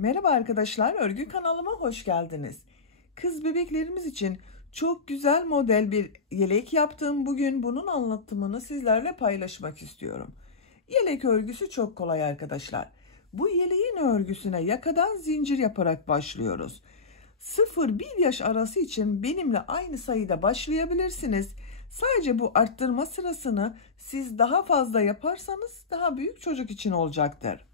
Merhaba arkadaşlar, örgü kanalıma hoş geldiniz. Kız bebeklerimiz için çok güzel model bir yelek yaptım. Bugün bunun anlatımını sizlerle paylaşmak istiyorum. Yelek örgüsü çok kolay arkadaşlar. Bu yeleğin örgüsüne yakadan zincir yaparak başlıyoruz. 0-1 yaş arası için benimle aynı sayıda başlayabilirsiniz. Sadece bu arttırma sırasını siz daha fazla yaparsanız daha büyük çocuk için olacaktır.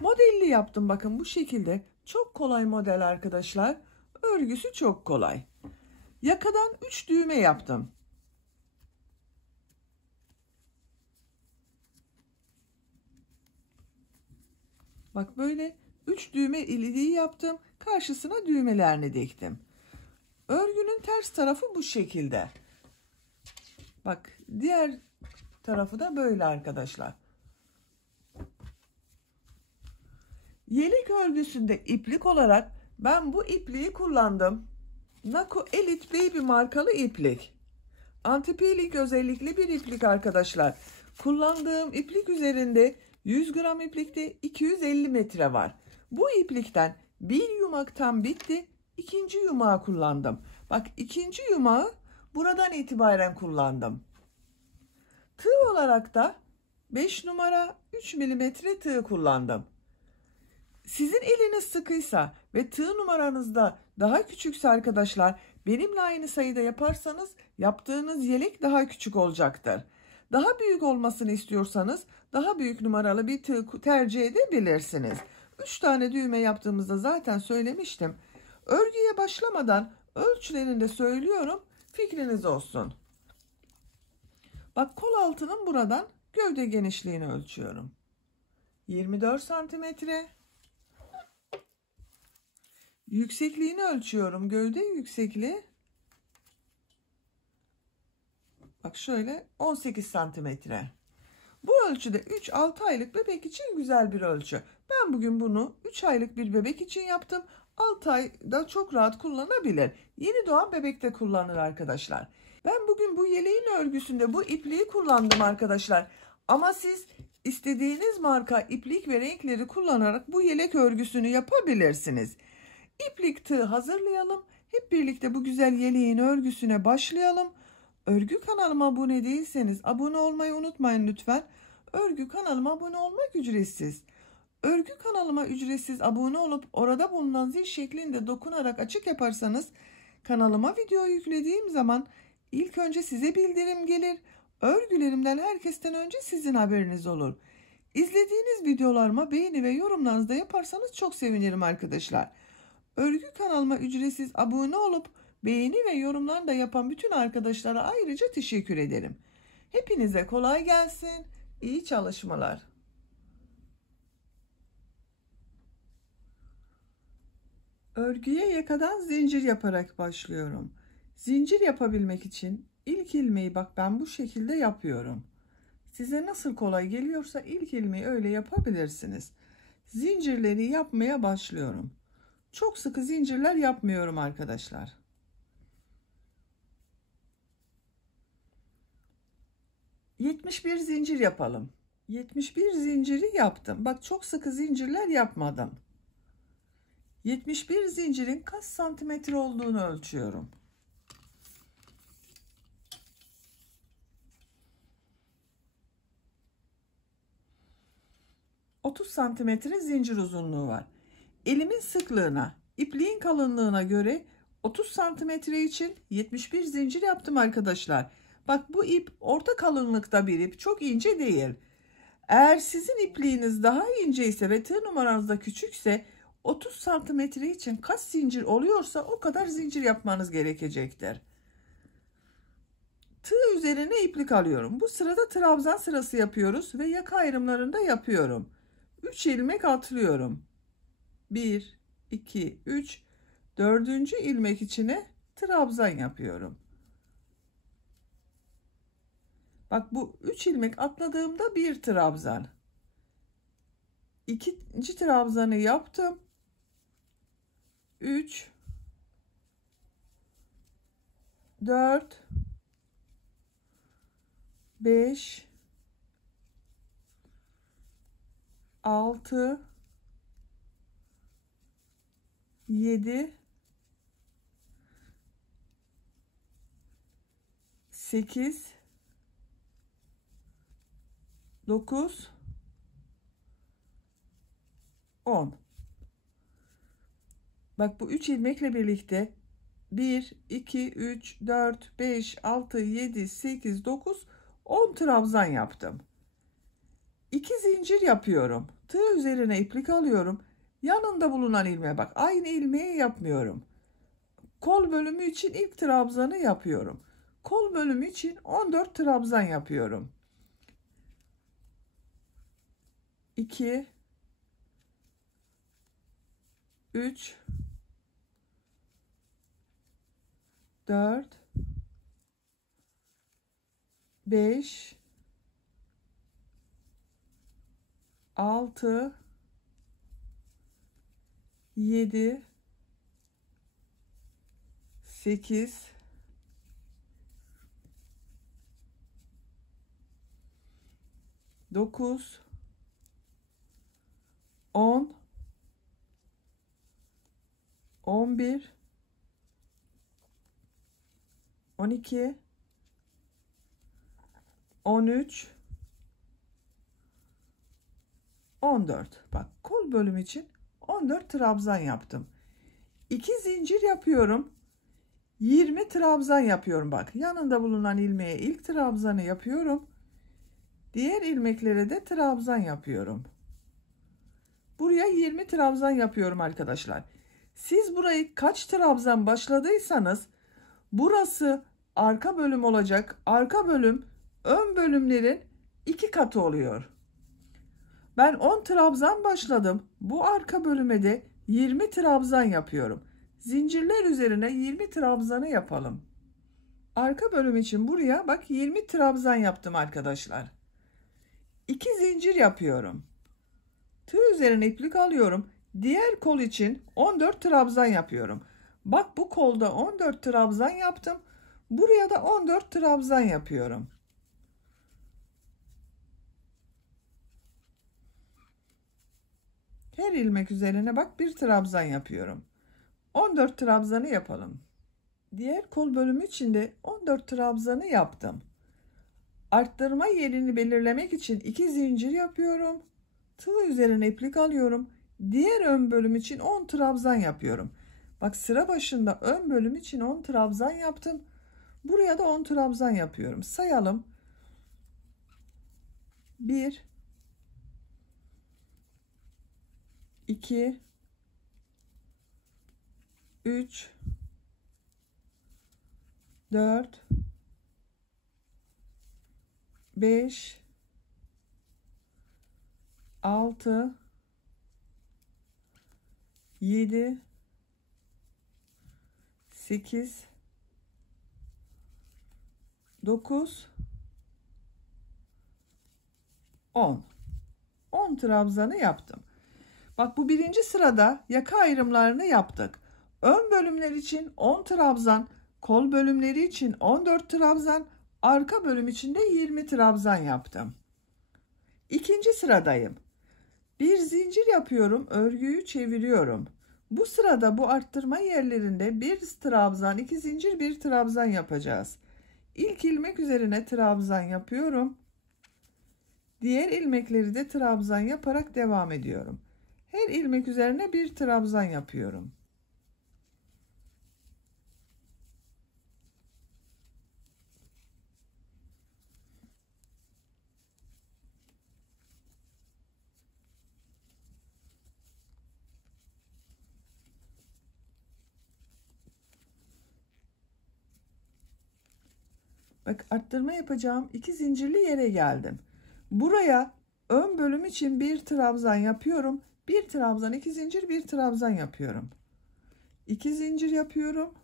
Modelli yaptım, bakın bu şekilde. Çok kolay model arkadaşlar. Örgüsü çok kolay. Yakadan 3 düğme yaptım. Bak böyle 3 düğme iliği yaptım. Karşısına düğmelerini diktim. Örgünün ters tarafı bu şekilde. Bak diğer tarafı da böyle arkadaşlar. Yelek örgüsünde iplik olarak ben bu ipliği kullandım. Nako Elite Baby markalı iplik. Anti-peeling özellikli bir iplik arkadaşlar. Kullandığım iplik üzerinde 100 gram iplikte 250 metre var. Bu iplikten bir yumaktan bitti. İkinci yumağı kullandım. Bak ikinci yumağı buradan itibaren kullandım. Tığ olarak da 5 numara 3 milimetre tığ kullandım. Sizin eliniz sıkıysa ve tığ numaranız da daha küçükse arkadaşlar, benimle aynı sayıda yaparsanız yaptığınız yelek daha küçük olacaktır. Daha büyük olmasını istiyorsanız daha büyük numaralı bir tığ tercih edebilirsiniz. 3 tane düğme yaptığımızda zaten söylemiştim. Örgüye başlamadan ölçülerini de söylüyorum, fikriniz olsun. Bak kol altının buradan gövde genişliğini ölçüyorum. 24 santimetre. Yüksekliğini ölçüyorum. Gövde yüksekliği. Bak şöyle 18 santimetre. Bu ölçüde 3-6 aylık bebek için güzel bir ölçü. Ben bugün bunu 3 aylık bir bebek için yaptım. 6 ayda çok rahat kullanabilir. Yeni doğan bebek de kullanır arkadaşlar. Ben bugün bu yeleğin örgüsünde bu ipliği kullandım arkadaşlar. Ama siz istediğiniz marka iplik ve renkleri kullanarak bu yelek örgüsünü yapabilirsiniz. İplik tığ hazırlayalım. Hep birlikte bu güzel yeleğin örgüsüne başlayalım. Örgü kanalıma abone değilseniz abone olmayı unutmayın lütfen. Örgü kanalıma abone olmak ücretsiz. Örgü kanalıma ücretsiz abone olup orada bulunan zil şeklinde dokunarak açık yaparsanız kanalıma video yüklediğim zaman ilk önce size bildirim gelir. Örgülerimden herkesten önce sizin haberiniz olur. İzlediğiniz videolarıma beğeni ve yorumlarınızı da yaparsanız çok sevinirim arkadaşlar. Örgü kanalıma ücretsiz abone olup beğeni ve yorumlar da yapan bütün arkadaşlara ayrıca teşekkür ederim. Hepinize kolay gelsin. İyi çalışmalar. Örgüye yakadan zincir yaparak başlıyorum. Zincir yapabilmek için ilk ilmeği bak ben bu şekilde yapıyorum. Size nasıl kolay geliyorsa ilk ilmeği öyle yapabilirsiniz. Zincirleri yapmaya başlıyorum. Çok sıkı zincirler yapmıyorum arkadaşlar. ...71 zincir yapalım. 71 zinciri yaptım. Bak çok sıkı zincirler yapmadım. 71 zincirin kaç santimetre olduğunu ölçüyorum. 30 santimetre zincir uzunluğu var. Elimin sıklığına, ipliğin kalınlığına göre 30 santimetre için 71 zincir yaptım arkadaşlar. Bak bu ip orta kalınlıkta bir ip, çok ince değil. Eğer sizin ipliğiniz daha ince ise ve tığ numaranız da küçükse 30 santimetre için kaç zincir oluyorsa o kadar zincir yapmanız gerekecektir. Tığ üzerine iplik alıyorum. Bu sırada trabzan sırası yapıyoruz ve yaka ayrımlarında yapıyorum. 3 ilmek atlıyorum. 1, 2, 3, 4. ilmek içine trabzan yapıyorum. Bak bu 3 ilmek atladığımda bir trabzan. İkinci trabzanı yaptım. 3, 4, 5, 6, 7, 8, 9, 10. Bak bu 3 ilmekle birlikte 1, 2, 3, 4, 5, 6, 7, 8, 9, 10 trabzan yaptım. 2 zincir yapıyorum. Tığ üzerine iplik alıyorum. Yanında bulunan ilmeğe bak. Aynı ilmeği yapmıyorum. Kol bölümü için ilk trabzanı yapıyorum. Kol bölümü için 14 trabzan yapıyorum. 2, 3, 4, 5, 6, 7, 8, 9, 10, 11, 12, 13, 14. Bak kol bölümü için 14 trabzan yaptım. 2 zincir yapıyorum. 20 trabzan yapıyorum. Bak yanında bulunan ilmeğe ilk trabzanı yapıyorum. Diğer ilmeklere de trabzan yapıyorum. Buraya 20 trabzan yapıyorum arkadaşlar. Siz burayı kaç trabzan başladıysanız burası arka bölüm olacak. Arka bölüm ön bölümlerin 2 katı oluyor. Ben 10 trabzan başladım. Bu arka bölüme de 20 trabzan yapıyorum. Zincirler üzerine 20 trabzanı yapalım. Arka bölüm için buraya bak 20 trabzan yaptım arkadaşlar. 2 zincir yapıyorum. Tığ üzerine iplik alıyorum. Diğer kol için 14 trabzan yapıyorum. Bak bu kolda 14 trabzan yaptım. Buraya da 14 trabzan yapıyorum. Her ilmek üzerine bak bir trabzan yapıyorum. 14 trabzanı yapalım. Diğer kol bölümü için de 14 trabzanı yaptım. Arttırma yerini belirlemek için 2 zincir yapıyorum. Tığ üzerine iplik alıyorum. Diğer ön bölüm için 10 trabzan yapıyorum. Bak sıra başında ön bölüm için 10 trabzan yaptım. Buraya da 10 trabzan yapıyorum. Sayalım. 1, 2, 3, 4, 5, 6, 7, 8, 9, 10. 10 trabzanı yaptım. Bak bu birinci sırada yaka ayrımlarını yaptık. Ön bölümler için 10 trabzan, kol bölümleri için 14 trabzan, arka bölüm için de 20 trabzan yaptım. İkinci sıradayım. Bir zincir yapıyorum, örgüyü çeviriyorum. Bu sırada bu arttırma yerlerinde bir trabzan, 2 zincir, bir trabzan yapacağız. İlk ilmek üzerine trabzan yapıyorum. Diğer ilmekleri de trabzan yaparak devam ediyorum. Her ilmek üzerine bir trabzan yapıyorum. Bak arttırma yapacağım 2 zincirli yere geldim. Buraya ön bölüm için bir trabzan yapıyorum. Bir trabzan, 2 zincir, bir trabzan yapıyorum. 2 zincir yapıyorum.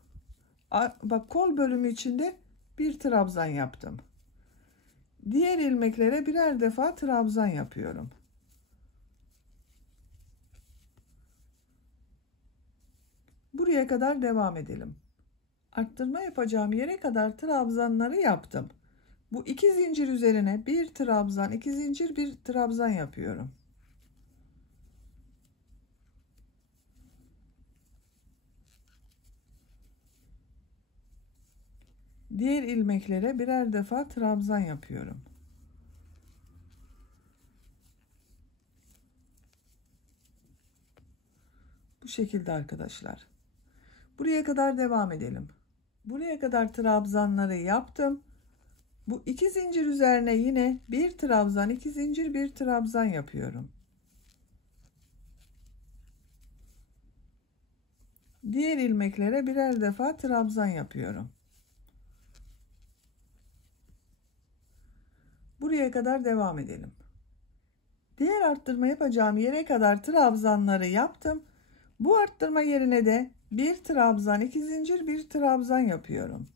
Bak kol bölümü için de bir trabzan yaptım. Diğer ilmeklere birer defa trabzan yapıyorum. Buraya kadar devam edelim. Arttırma yapacağım yere kadar trabzanları yaptım. Bu 2 zincir üzerine bir trabzan, 2 zincir, bir trabzan yapıyorum. Diğer ilmeklere birer defa trabzan yapıyorum. Bu şekilde arkadaşlar. Buraya kadar devam edelim. Buraya kadar trabzanları yaptım. Bu 2 zincir üzerine yine bir trabzan, 2 zincir, bir trabzan yapıyorum. Diğer ilmeklere birer defa trabzan yapıyorum. Buraya kadar devam edelim. Diğer arttırma yapacağım yere kadar trabzanları yaptım. Bu arttırma yerine de bir trabzan, 2 zincir, bir trabzan yapıyorum.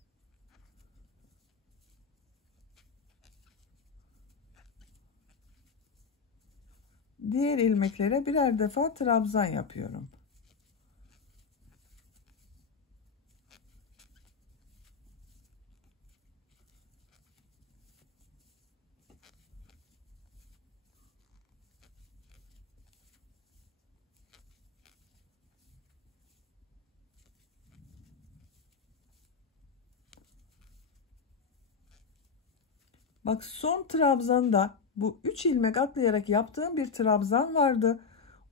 Diğer ilmeklere birer defa trabzan yapıyorum. Bak, son trabzanda bu 3 ilmek atlayarak yaptığım bir trabzan vardı.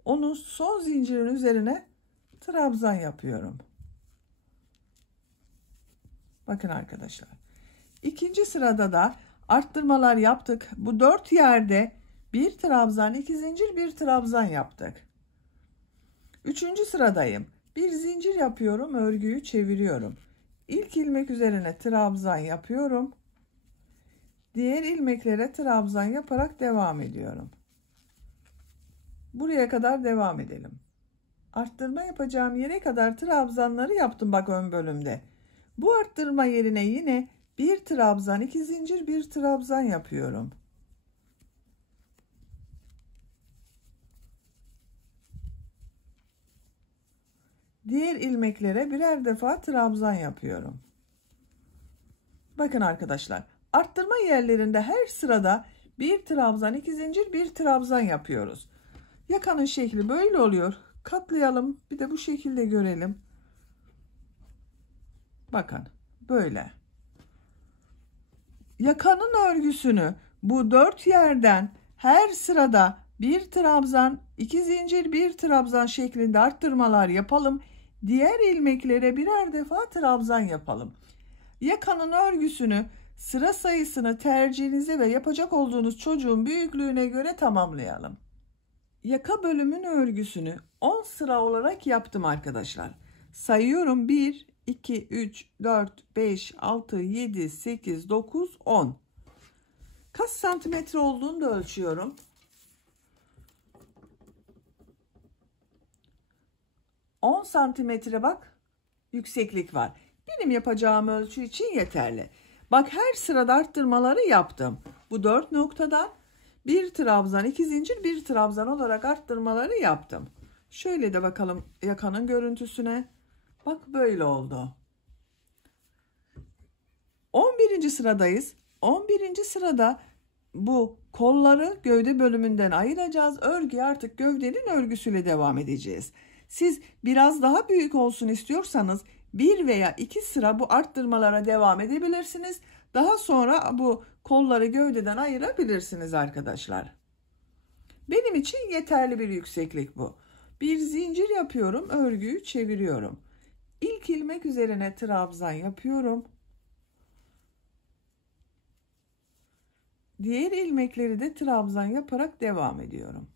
Onun son zincirin üzerine trabzan yapıyorum. Bakın arkadaşlar. İkinci sırada da arttırmalar yaptık. Bu 4 yerde bir trabzan, 2 zincir, bir trabzan yaptık. Üçüncü sıradayım. Bir zincir yapıyorum, örgüyü çeviriyorum. İlk ilmek üzerine trabzan yapıyorum. Diğer ilmeklere trabzan yaparak devam ediyorum. Buraya kadar devam edelim. Arttırma yapacağım yere kadar trabzanları yaptım bak ön bölümde. Bu arttırma yerine yine bir trabzan, 2 zincir, bir trabzan yapıyorum. Diğer ilmeklere birer defa trabzan yapıyorum. Bakın arkadaşlar, arttırma yerlerinde her sırada bir trabzan, 2 zincir, bir trabzan yapıyoruz. Yakanın şekli böyle oluyor. Katlayalım, bir de bu şekilde görelim. Bakın böyle. Yakanın örgüsünü bu 4 yerden her sırada bir trabzan, 2 zincir, bir trabzan şeklinde arttırmalar yapalım. Diğer ilmeklere birer defa trabzan yapalım. Yakanın örgüsünü sıra sayısını tercihinize ve yapacak olduğunuz çocuğun büyüklüğüne göre tamamlayalım. Yaka bölümün örgüsünü 10 sıra olarak yaptım arkadaşlar. Sayıyorum: 1, 2, 3, 4, 5, 6, 7, 8, 9, 10. Kaç santimetre olduğunu da ölçüyorum. 10 santimetre bak yükseklik var. Benim yapacağım ölçü için yeterli. Bak, her sırada arttırmaları yaptım. Bu 4 noktadan bir trabzan, 2 zincir, bir trabzan olarak arttırmaları yaptım. Şöyle de bakalım yakanın görüntüsüne. Bak, böyle oldu. 11. sıradayız. 11. sırada bu kolları gövde bölümünden ayıracağız. Örgüye artık gövdenin örgüsüyle devam edeceğiz. Siz biraz daha büyük olsun istiyorsanız 1 veya 2 sıra bu arttırmalara devam edebilirsiniz. Daha sonra bu kolları gövdeden ayırabilirsiniz arkadaşlar. Benim için yeterli bir yükseklik bu. Bir zincir yapıyorum, örgüyü çeviriyorum. İlk ilmek üzerine trabzan yapıyorum. Diğer ilmekleri de trabzan yaparak devam ediyorum.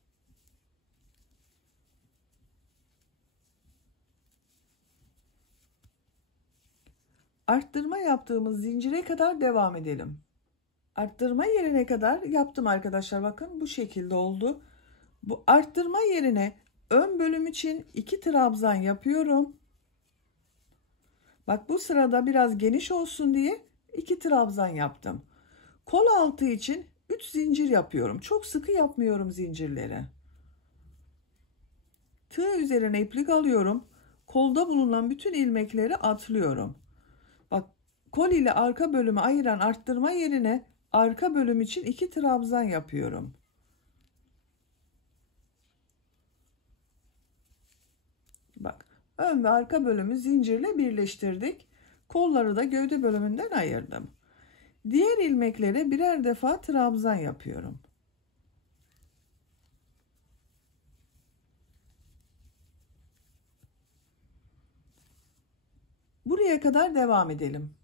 Arttırma yaptığımız zincire kadar devam edelim. Arttırma yerine kadar yaptım arkadaşlar. Bakın bu şekilde oldu. Bu arttırma yerine ön bölüm için 2 trabzan yapıyorum. Bak, bu sırada biraz geniş olsun diye 2 trabzan yaptım. Kol altı için 3 zincir yapıyorum. Çok sıkı yapmıyorum zincirleri. Tığ üzerine iplik alıyorum. Kolda bulunan bütün ilmekleri atlıyorum. Bak, kol ile arka bölümü ayıran arttırma yerine arka bölüm için 2 trabzan yapıyorum. Bak, ön ve arka bölümü zincirle birleştirdik. Kolları da gövde bölümünden ayırdım. Diğer ilmeklere birer defa trabzan yapıyorum. Buraya kadar devam edelim.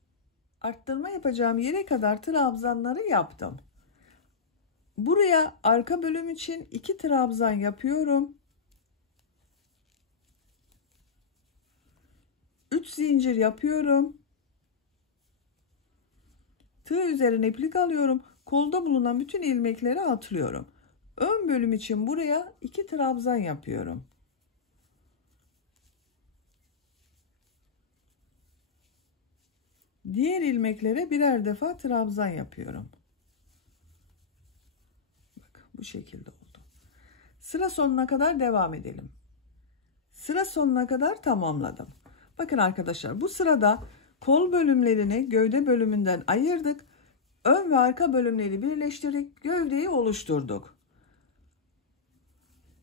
Arttırma yapacağım yere kadar trabzanları yaptım. Buraya arka bölüm için 2 trabzan yapıyorum. 3 zincir yapıyorum. Tığ üzerine iplik alıyorum. Kolda bulunan bütün ilmekleri atlıyorum. Ön bölüm için buraya 2 trabzan yapıyorum. Diğer ilmeklere birer defa trabzan yapıyorum. Bak, bu şekilde oldu. Sıra sonuna kadar devam edelim. Sıra sonuna kadar tamamladım. Bakın arkadaşlar, bu sırada kol bölümlerini gövde bölümünden ayırdık. Ön ve arka bölümleri birleştirdik. Gövdeyi oluşturduk.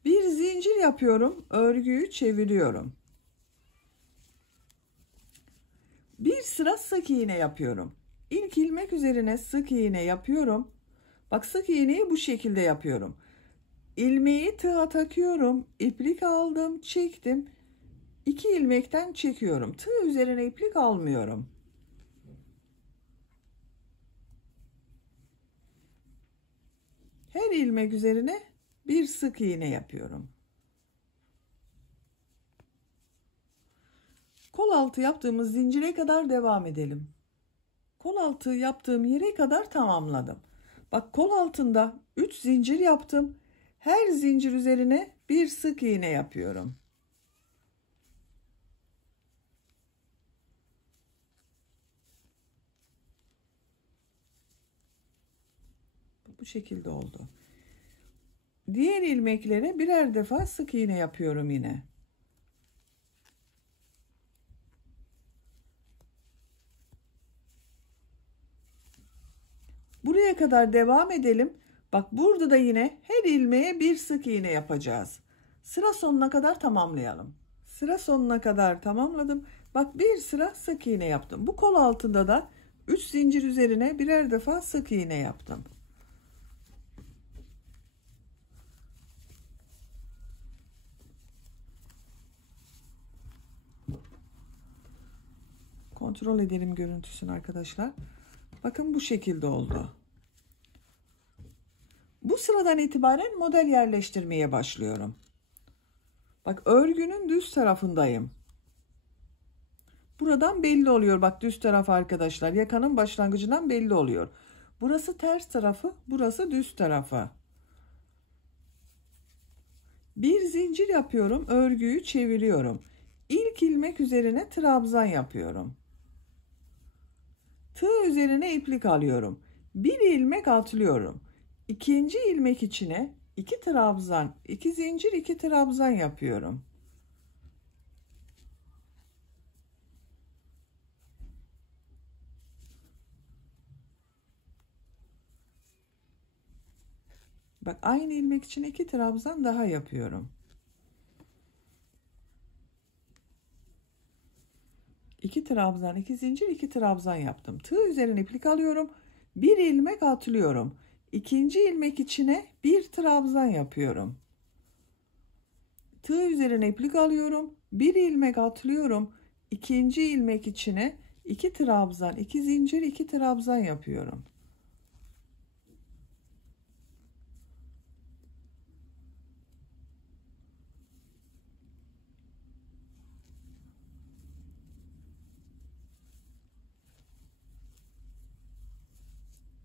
Bir zincir yapıyorum. Örgüyü çeviriyorum. Bir sıra sık iğne yapıyorum. İlk ilmek üzerine sık iğne yapıyorum. Bak, sık iğneyi bu şekilde yapıyorum. İlmeği tığa takıyorum. İplik aldım, çektim. 2 ilmekten çekiyorum. Tığ üzerine iplik almıyorum. Her ilmek üzerine bir sık iğne yapıyorum. Kol altı yaptığımız zincire kadar devam edelim. Kol altı yaptığım yere kadar tamamladım. Bak, kol altında 3 zincir yaptım. Her zincir üzerine bir sık iğne yapıyorum. Bu şekilde oldu. Diğer ilmeklere birer defa sık iğne yapıyorum yine. Buraya kadar devam edelim. Bak, burada da yine her ilmeğe bir sık iğne yapacağız. Sıra sonuna kadar tamamlayalım. Sıra sonuna kadar tamamladım. Bak, bir sıra sık iğne yaptım. Bu kol altında da 3 zincir üzerine birer defa sık iğne yaptım. Kontrol edelim görüntüsünü arkadaşlar. Bakın, bu şekilde oldu. Bu sıradan itibaren model yerleştirmeye başlıyorum. Bak, örgünün düz tarafındayım. Buradan belli oluyor. Bak, düz taraf arkadaşlar. Yakanın başlangıcından belli oluyor. Burası ters tarafı, burası düz tarafı. Bir zincir yapıyorum. Örgüyü çeviriyorum. İlk ilmek üzerine trabzan yapıyorum. Tığ üzerine iplik alıyorum. Bir ilmek atlıyorum. İkinci ilmek içine 2 trabzan, 2 zincir, 2 trabzan yapıyorum. Bak, aynı ilmek için 2 trabzan daha yapıyorum. 2 trabzan, 2 zincir, 2 trabzan yaptım. Tığ üzerine iplik alıyorum. Bir ilmek atlıyorum. İkinci ilmek içine bir trabzan yapıyorum. Tığ üzerine iplik alıyorum. Bir ilmek atlıyorum. İkinci ilmek içine 2 trabzan, 2 zincir, 2 trabzan yapıyorum.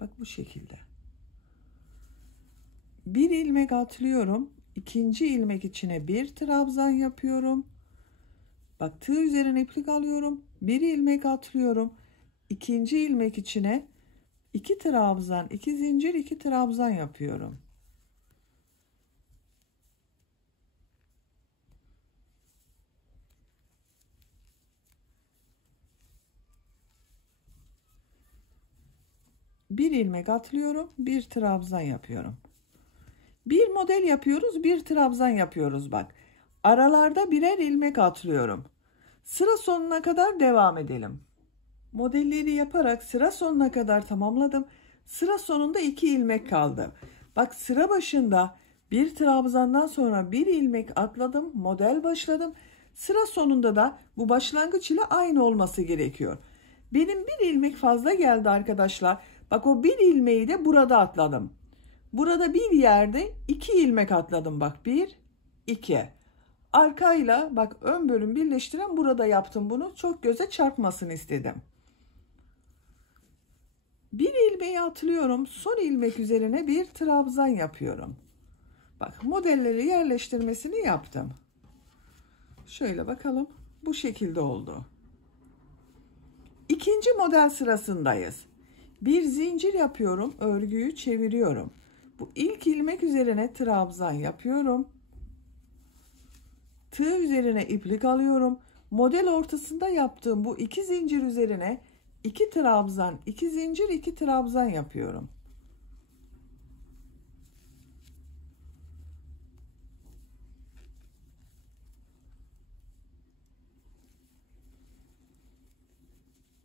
Bak, bu şekilde. Bir ilmek atlıyorum. İkinci ilmek içine bir trabzan yapıyorum. Bak, tığ üzerine iplik alıyorum. Bir ilmek atlıyorum. İkinci ilmek içine 2 trabzan, 2 zincir, 2 trabzan yapıyorum. Bir ilmek atlıyorum, bir trabzan yapıyorum. Bir model yapıyoruz, bir trabzan yapıyoruz bak. Aralarda birer ilmek atlıyorum. Sıra sonuna kadar devam edelim. Modelleri yaparak sıra sonuna kadar tamamladım. Sıra sonunda 2 ilmek kaldı. Bak, sıra başında bir trabzandan sonra bir ilmek atladım, model başladım. Sıra sonunda da bu başlangıç ile aynı olması gerekiyor. Benim bir ilmek fazla geldi arkadaşlar. Bak, o bir ilmeği de burada atladım. Burada bir yerde 2 ilmek atladım. Bak, 1, 2. Arkayla bak ön bölüm birleştiren burada yaptım bunu. Çok göze çarpmasını istedim. Bir ilmeği atlıyorum. Son ilmek üzerine bir trabzan yapıyorum. Bak, modelleri yerleştirmesini yaptım. Şöyle bakalım. Bu şekilde oldu. İkinci model sırasındayız. Bir zincir yapıyorum. Örgüyü çeviriyorum. Bu ilk ilmek üzerine trabzan yapıyorum. Tığ üzerine iplik alıyorum. Model ortasında yaptığım bu 2 zincir üzerine 2 trabzan, 2 zincir, 2 trabzan yapıyorum.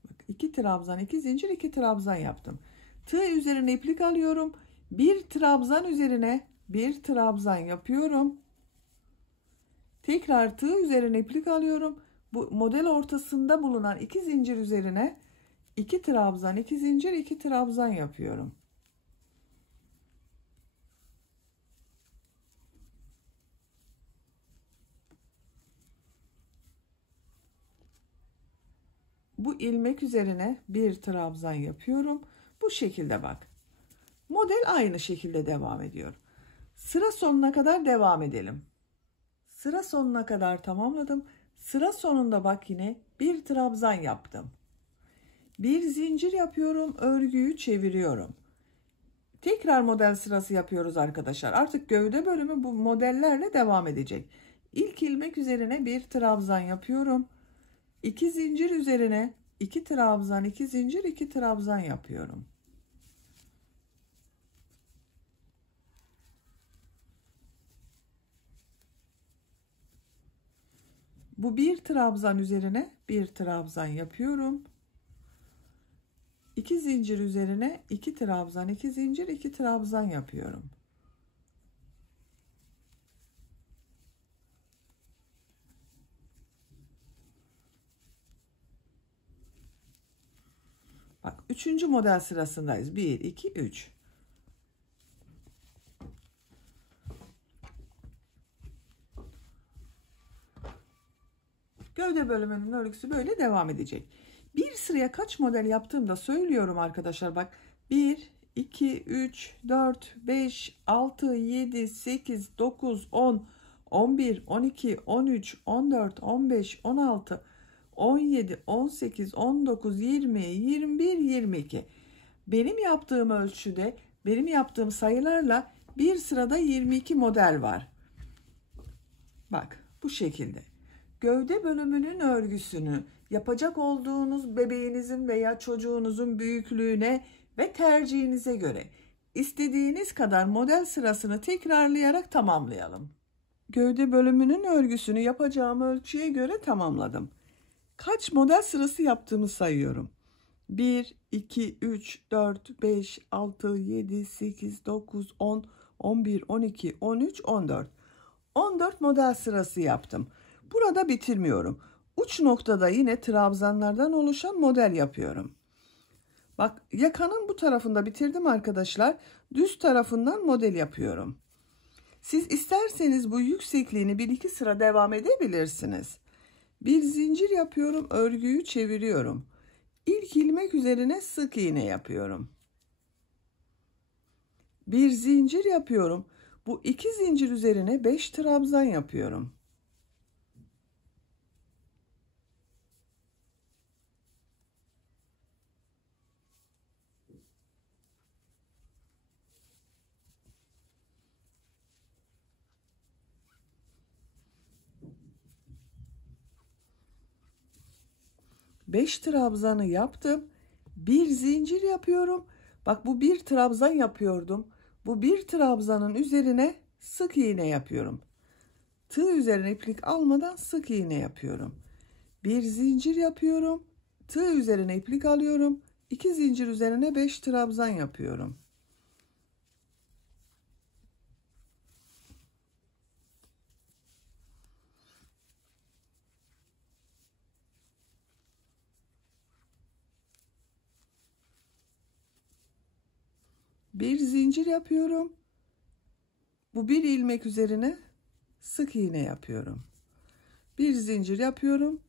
Bak, 2 trabzan, 2 zincir, 2 trabzan yaptım. Tığ üzerine iplik alıyorum. Bir trabzan üzerine bir trabzan yapıyorum. Tekrar tığ üzerine iplik alıyorum. Bu model ortasında bulunan 2 zincir üzerine 2 trabzan, 2 zincir, 2 trabzan yapıyorum. Bu ilmek üzerine bir trabzan yapıyorum. Bu şekilde bak. Model aynı şekilde devam ediyor. Sıra sonuna kadar devam edelim. Sıra sonuna kadar tamamladım. Sıra sonunda bak yine bir trabzan yaptım. Bir zincir yapıyorum, örgüyü çeviriyorum. Tekrar model sırası yapıyoruz arkadaşlar. Artık gövde bölümü bu modellerle devam edecek. İlk ilmek üzerine bir trabzan yapıyorum. 2 zincir üzerine 2 trabzan, 2 zincir, 2 trabzan yapıyorum. Bu bir trabzan üzerine bir trabzan yapıyorum. 2 zincir üzerine 2 trabzan, 2 zincir, 2 trabzan yapıyorum. Bak, 3. model sırasındayız. 1, 2, 3. Gövde bölümünün örgüsü böyle devam edecek. Bir sıraya kaç model yaptığımda söylüyorum arkadaşlar. Bak, 1, 2, 3, 4, 5, 6, 7, 8, 9, 10, 11, 12, 13, 14, 15, 16, 17, 18, 19, 20, 21, 22. Benim yaptığım ölçüde, benim yaptığım sayılarla bir sırada 22 model var. Bak, bu şekilde. Gövde bölümünün örgüsünü yapacak olduğunuz bebeğinizin veya çocuğunuzun büyüklüğüne ve tercihinize göre istediğiniz kadar model sırasını tekrarlayarak tamamlayalım. Gövde bölümünün örgüsünü yapacağım ölçüye göre tamamladım. Kaç model sırası yaptığımı sayıyorum. 1, 2, 3, 4, 5, 6, 7, 8, 9, 10, 11, 12, 13, 14. 14 model sırası yaptım. Burada bitirmiyorum. Uç noktada yine trabzanlardan oluşan model yapıyorum. Bak, yakanın bu tarafında bitirdim arkadaşlar. Düz tarafından model yapıyorum. Siz isterseniz bu yüksekliğini 1-2 sıra devam edebilirsiniz. Bir zincir yapıyorum, örgüyü çeviriyorum. İlk ilmek üzerine sık iğne yapıyorum. Bir zincir yapıyorum. Bu 2 zincir üzerine 5 trabzan yapıyorum. Beş trabzanı yaptım. Bir zincir yapıyorum. Bak, bu bir trabzan yapıyordum. Bu bir trabzanın üzerine sık iğne yapıyorum. Tığ üzerine iplik almadan sık iğne yapıyorum. Bir zincir yapıyorum. Tığ üzerine iplik alıyorum. 2 zincir üzerine 5 trabzan yapıyorum. Bir zincir yapıyorum. Bu bir ilmek üzerine sık iğne yapıyorum. Bir zincir yapıyorum.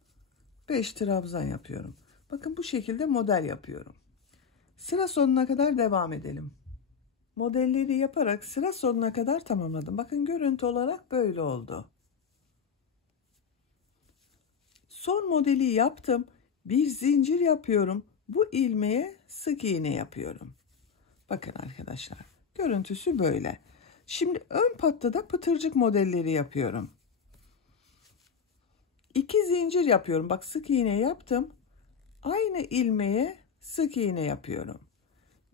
5 trabzan yapıyorum. Bakın bu şekilde model yapıyorum. Sıra sonuna kadar devam edelim. Modelleri yaparak sıra sonuna kadar tamamladım. Bakın görüntü olarak böyle oldu. Son modeli yaptım. Bir zincir yapıyorum. Bu ilmeğe sık iğne yapıyorum. Bakın arkadaşlar, görüntüsü böyle. Şimdi ön pattada pıtırcık modelleri yapıyorum. 2 zincir yapıyorum. Bak, sık iğne yaptım. Aynı ilmeğe sık iğne yapıyorum.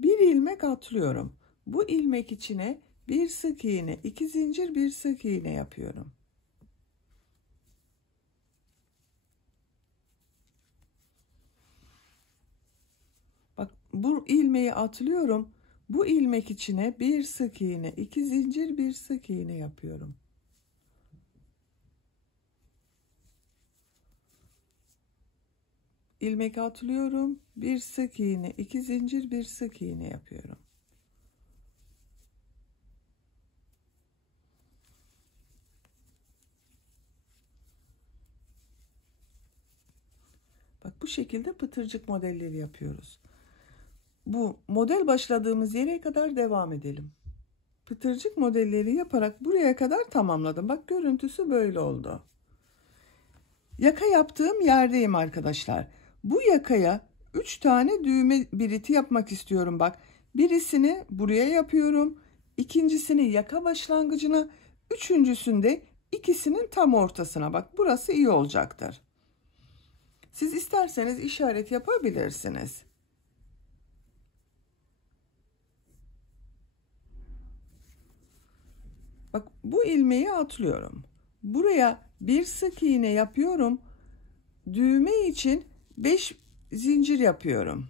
Bir ilmek atlıyorum. Bu ilmek içine bir sık iğne, 2 zincir, bir sık iğne yapıyorum. Bak, bu ilmeği atlıyorum. Bu ilmek içine bir sık iğne, 2 zincir, bir sık iğne yapıyorum. İlmek atlıyorum. Bir sık iğne, 2 zincir, bir sık iğne yapıyorum. Bak, bu şekilde pıtırcık modelleri yapıyoruz. Bu model başladığımız yere kadar devam edelim. Pıtırcık modelleri yaparak buraya kadar tamamladım. Bak, görüntüsü böyle oldu. Yaka yaptığım yerdeyim arkadaşlar. Bu yakaya 3 tane düğme biriti yapmak istiyorum. Bak, birisini buraya yapıyorum. İkincisini yaka başlangıcına. Üçüncüsünde ikisinin tam ortasına. Bak, burası iyi olacaktır. Siz isterseniz işaret yapabilirsiniz. Bak, bu ilmeği atlıyorum. Buraya bir sık iğne yapıyorum. Düğme için 5 zincir yapıyorum.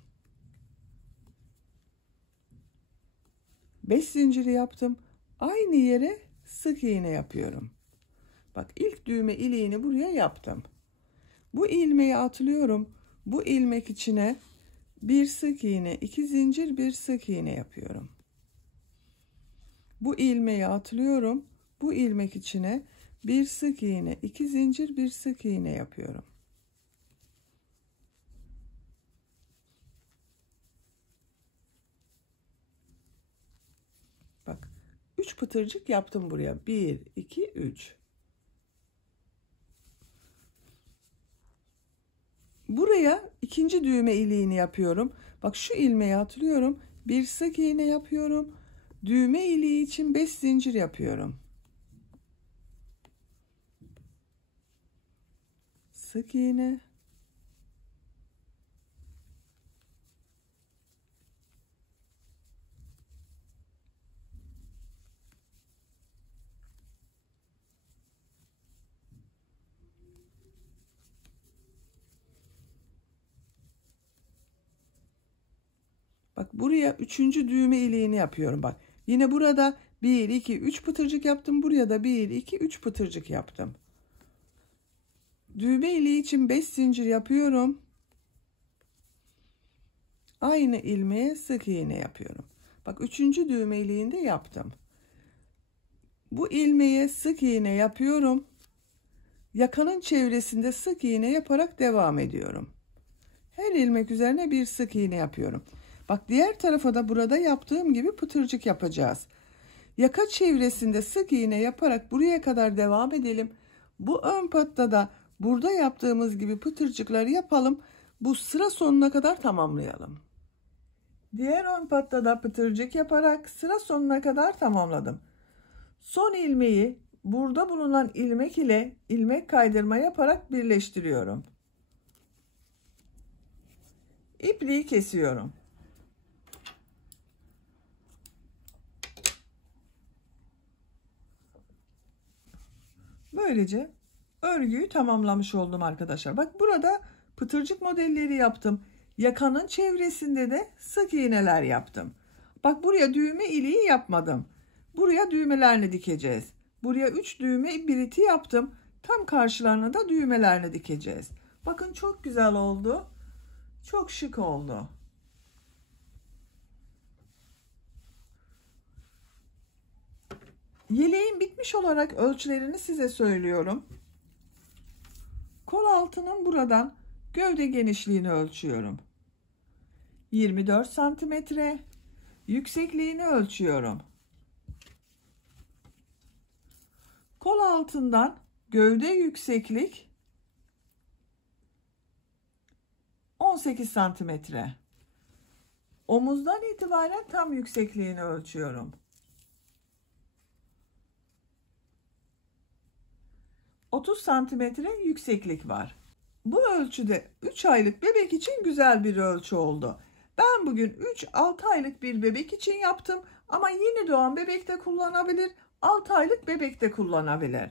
5 zinciri yaptım. Aynı yere sık iğne yapıyorum. Bak, ilk düğme iliğini buraya yaptım. Bu ilmeği atlıyorum. Bu ilmek içine bir sık iğne, 2 zincir, bir sık iğne yapıyorum. Bu ilmeği atlıyorum. Bu ilmek içine bir sık iğne, 2 zincir, bir sık iğne yapıyorum. Bak, 3 pıtırcık yaptım buraya. 1, 2, 3. Buraya ikinci düğme iliğini yapıyorum. Bak, şu ilmeği atlıyorum. Bir sık iğne yapıyorum. Düğme iliği için 5 zincir yapıyorum. Sık iğne. Bak, buraya üçüncü düğme iliğini yapıyorum. Bak, yine burada 1, 2, 3 pıtırcık yaptım. Buraya da 1, 2, 3 pıtırcık yaptım. Düğme iliği için 5 zincir yapıyorum. Aynı ilmeğe sık iğne yapıyorum. Bak, üçüncü düğme iliğini de yaptım. Bu ilmeğe sık iğne yapıyorum. Yakanın çevresinde sık iğne yaparak devam ediyorum. Her ilmek üzerine bir sık iğne yapıyorum. Bak, diğer tarafa da burada yaptığım gibi pıtırcık yapacağız. Yaka çevresinde sık iğne yaparak buraya kadar devam edelim. Bu ön patta da burada yaptığımız gibi pıtırcıkları yapalım. Bu sıra sonuna kadar tamamlayalım. Diğer ön patta da pıtırcık yaparak sıra sonuna kadar tamamladım. Son ilmeği burada bulunan ilmek ile ilmek kaydırma yaparak birleştiriyorum. İpliği kesiyorum. Böylece örgüyü tamamlamış oldum arkadaşlar. Bak, burada Pıtırcık modelleri yaptım. Yakanın çevresinde de sık iğneler yaptım. Bak buraya düğme iliği yapmadım. Buraya düğmelerini dikeceğiz. Buraya 3 düğme biriti yaptım. Tam karşılarına da düğmelerini dikeceğiz. Bakın çok güzel oldu. Çok şık oldu. Yeleğin bitmiş olarak ölçülerini size söylüyorum. Kol altının buradan gövde genişliğini ölçüyorum. 24 santimetre. Yüksekliğini ölçüyorum. Kol altından gövde yükseklik 18 santimetre. Omuzdan itibaren tam yüksekliğini ölçüyorum. 30 santimetre yükseklik var. Bu ölçüde 3 aylık bebek için güzel bir ölçü oldu. Ben bugün 3-6 aylık bir bebek için yaptım ama yeni doğan bebek de kullanabilir, 6 aylık bebek de kullanabilir.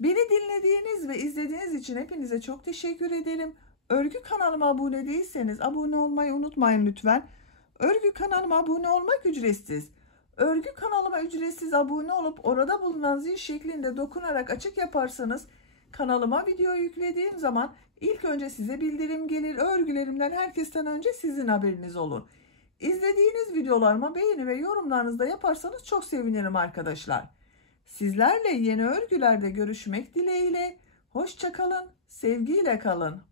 Beni dinlediğiniz ve izlediğiniz için hepinize çok teşekkür ederim. Örgü kanalıma abone değilseniz abone olmayı unutmayın lütfen. Örgü kanalıma abone olmak ücretsiz. Örgü kanalıma ücretsiz abone olup orada bulunan zil şeklinde dokunarak açık yaparsanız kanalıma video yüklediğim zaman ilk önce size bildirim gelir. Örgülerimden herkesten önce sizin haberiniz olur. İzlediğiniz videolarıma beğeni ve yorumlarınızı da yaparsanız çok sevinirim arkadaşlar. Sizlerle yeni örgülerde görüşmek dileğiyle. Hoşça kalın, sevgiyle kalın.